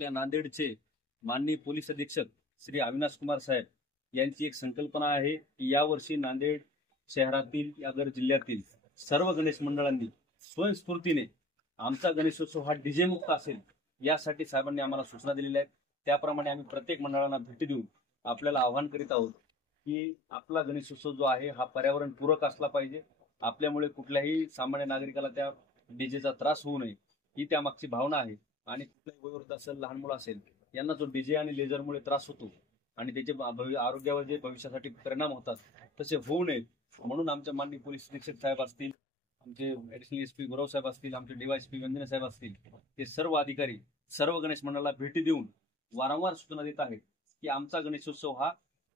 आपल्या नांदेडचे माननीय पोलीस अधीक्षक श्री अविनाश कुमार साहेब यांची एक संकल्पना आहे की यावर्षी नांदेड शहरातील नगर जिल्ह्यातील सर्व गणेश मंडळांनी स्वयंस्फूर्तीने आमचा गणेशोत्सव हा डीजे मुक्त असेल यासाठी साहेबांनी आम्हाला सूचना दिलेल्या आहेत। त्याप्रमाणे आम्ही प्रत्येक मंडळांना भेटी देऊन आपल्याला आवाहन करीत आहोत की आपला गणेशोत्सव जो आहे हा पर्यावरणपूरक असला पाहिजे। आपल्यामुळे कुठल्याही सामान्य नागरिकाला त्या डीजेचा त्रास होऊ नये ही त्यामागची भावना आहे। आणि कुठल्याही वयोवृद्ध असेल, लहान मुलं असेल, यांना जो डीजे आणि लेझरमुळे त्रास होतो आणि त्याचे आरोग्यावर जे भविष्यासाठी परिणाम होतात तसे होऊ नयेत म्हणून आमच्या माननीय पोलीस अधीक्षक साहेब असतील, आमचे ॲडिशनल एसपी गौरव साहेब असतील, आमचे डीवायएसपी व्यंजने साहेब असतील, ते सर्व अधिकारी सर्व गणेश मंडळाला भेटी देऊन वारंवार सूचना देत आहेत की आमचा गणेशोत्सव हा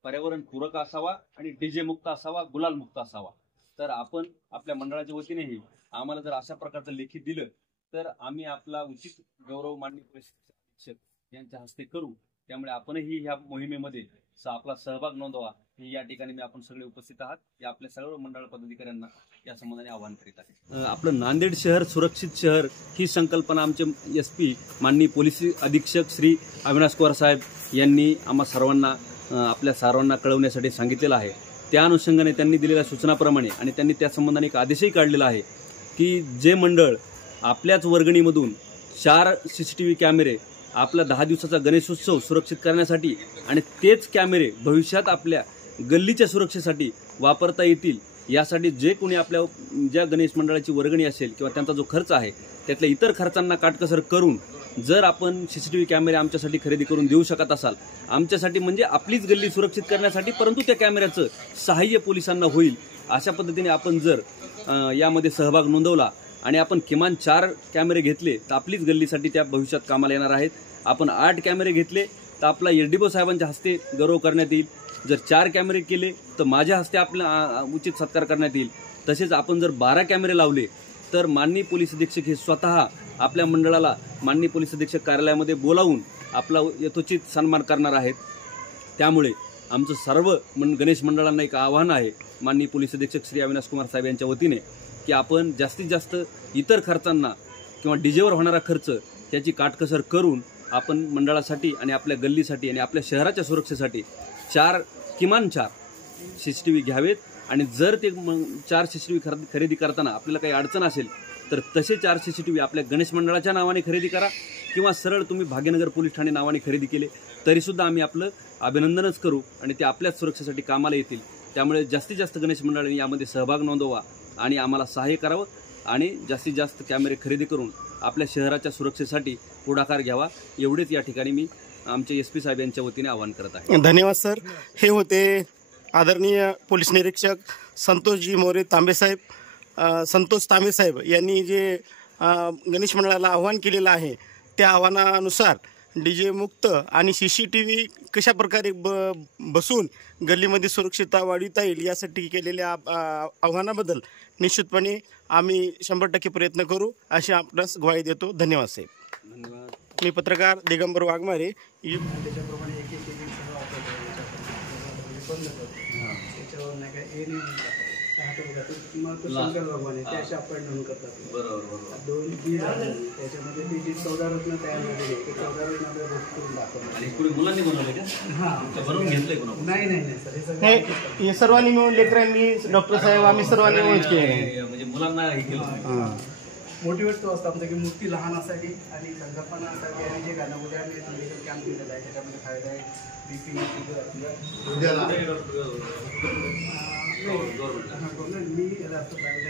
पर्यावरणपूरक असावा आणि डीजे मुक्त असावा, गुलाल मुक्त असावा। तर आपण आपल्या मंडळाच्या वतीनेही आम्हाला जर अशा प्रकारचं लेखी दिलं तर आम्ही आपला उचित गौरव माननीय पोलीस अधीक्षक यांच्या हस्ते करू। त्यामुळे आपणही ह्या मोहिमेमध्ये आपला सहभाग नोंदवा हे या ठिकाणी आपण सगळे उपस्थित आहात या आपल्या सर्व मंडळ पदाधिकाऱ्यांना या संबंधाने आवाहन करीत आहे। आपलं नांदेड शहर सुरक्षित शहर ही संकल्पना आमचे एसपी माननीय पोलीस अधीक्षक श्री अविनाश कुमार साहेब यांनी आम्हा सर्वांना आपल्या सर्वांना कळवण्यासाठी सांगितलेलं आहे। त्या अनुषंगाने त्यांनी दिलेल्या सूचनाप्रमाणे आणि त्यांनी त्या संबंधाने एक आदेशही काढलेला आहे की जे मंडळ आपल्याच वर्गणीमधून 4 CCTV कॅमेरे आपला 10 दिवसाचा गणेशोत्सव सुरक्षित करण्यासाठी आणि तेच कॅमेरे भविष्यात आपल्या गल्लीच्या सुरक्षेसाठी वापरता येतील यासाठी जे कोणी आपल्या ज्या गणेश मंडळाची वर्गणी असेल किंवा त्यांचा जो खर्च आहे त्यातल्या इतर खर्चांना काटकसर करून जर आपण CCTV कॅमेरे आमच्यासाठी खरेदी करून देऊ शकत असाल, आमच्यासाठी म्हणजे आपलीच गल्ली सुरक्षित करण्यासाठी, परंतु त्या कॅमेऱ्याचं सहाय्य पोलिसांना होईल अशा पद्धतीने आपण जर यामध्ये सहभाग नोंदवला आणि आपण किमान 4 कॅमेरे घेतले तर आपलीच गल्लीसाठी त्या भविष्यात कामाला येणार आहेत। आपण 8 कॅमेरे घेतले तर आपला एलडीओ साहेबांच्या हस्ते गौरव करण्यात येईल। जर 4 कॅमेरे केले तर माझ्या हस्ते आपला उचित सत्कार करण्यात येईल। तसेच आपण जर 12 कॅमेरे लावले तर माननीय पोलीस अधीक्षक हे स्वतः आपल्या मंडळाला माननीय पोलीस अधीक्षक कार्यालयामध्ये बोलावून आपला यथोचित सन्मान करणार आहेत। त्यामुळे आमचं सर्व गणेश मंडळांना एक आव्हान आहे माननीय पोलीस अधीक्षक श्री अविनाश कुमार साहेब यांच्या वतीने की आपण जास्तीत जास्त इतर खर्चांना किंवा डीजेवर होणारा खर्च त्याची काटकसर करून आपण मंडळासाठी आणि आपल्या गल्लीसाठी आणि आपल्या शहराच्या सुरक्षेसाठी किमान 4 CCTV घ्यावेत। आणि जर ते 4 CCTV खरेदी करताना आपल्याला काही अडचण असेल तर तसे 4 CCTV आपल्या गणेश मंडळाच्या नावाने खरेदी करा किंवा सरळ तुम्ही भाग्यनगर पोलीस ठाणे नावाने खरेदी केले तरीसुद्धा आम्ही आपलं अभिनंदनच करू आणि ते आपल्याच सुरक्षेसाठी कामाला येतील। त्यामुळे जास्तीत जास्त गणेश मंडळांनी यामध्ये सहभाग नोंदवा आणि आम्हाला सहाय्य करावं आणि जास्तीत जास्त कॅमेरे खरेदी करून आपल्या शहराच्या सुरक्षेसाठी पुढाकार घ्यावा एवढेच या ठिकाणी मी आमचे एसपी साहेब यांच्या वतीने आवाहन करत आहे। धन्यवाद सर। हे होते आदरणीय पोलीस निरीक्षक संतोषजी मोरे तांबे साहेब, संतोष तांबे साहेब यांनी जे गणेश मंडळाला आव्हान केलेलं आहे त्या आव्हानानुसार डीजे मुक्त आणि CCTV कशा प्रकारे बसून गल्लीमध्ये सुरक्षितता वाढविता येईल यासाठी केलेल्या आव्हानाबद्दल निश्चितपणे आम्ही 100% प्रयत्न करू अशी आपणास ग्वाही देतो। धन्यवाद साहेब। धन्यवाद। मी पत्रकार दिगंबर वाघमारे। हे सर्वांनी मिळून लेकरांनी डॉक्टर साहेब आम्ही सर्वांनी मिळून केले म्हणजे मुलांना हे केलं मोटिवेट तो असतो आमचा की मूर्ती लहान असावी आणि संकल्पना असावी आणि जे गाणं उद्या आम्ही कॅम्प केलेला आहे त्याच्यामध्ये फायदा आहे BP मी राहतो प्रायव्हेट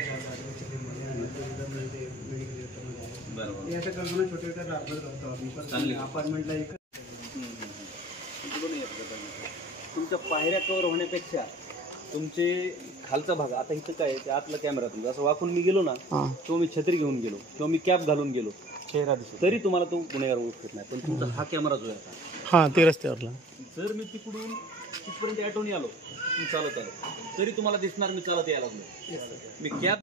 याच्या कल्पना छोट्या छोट्या राबवत राहतो आम्ही पण अपार्टमेंटला एक तुमच्या पायऱ्या कव्हर होण्यापेक्षा तुमचे खालचा भाग आता इथं काय ते आतला कॅमेरा तुमचा असं वाकून मी गेलो ना किंवा मी छत्री घेऊन गेलो किंवा मी कॅप घालून गेलो चेहरा दिसतो तरी तुम्हाला तो गुन्हेगार ओळखत नाही। पण तुमचा हा कॅमेरा जो आहे हां ते रस्त्यावरला जर मी तिकडून तिथपर्यंत ॲटोनी आलो मी चालत आलो तरी तुम्हाला दिसणार मी चालत यायला लागलो। मी कॅप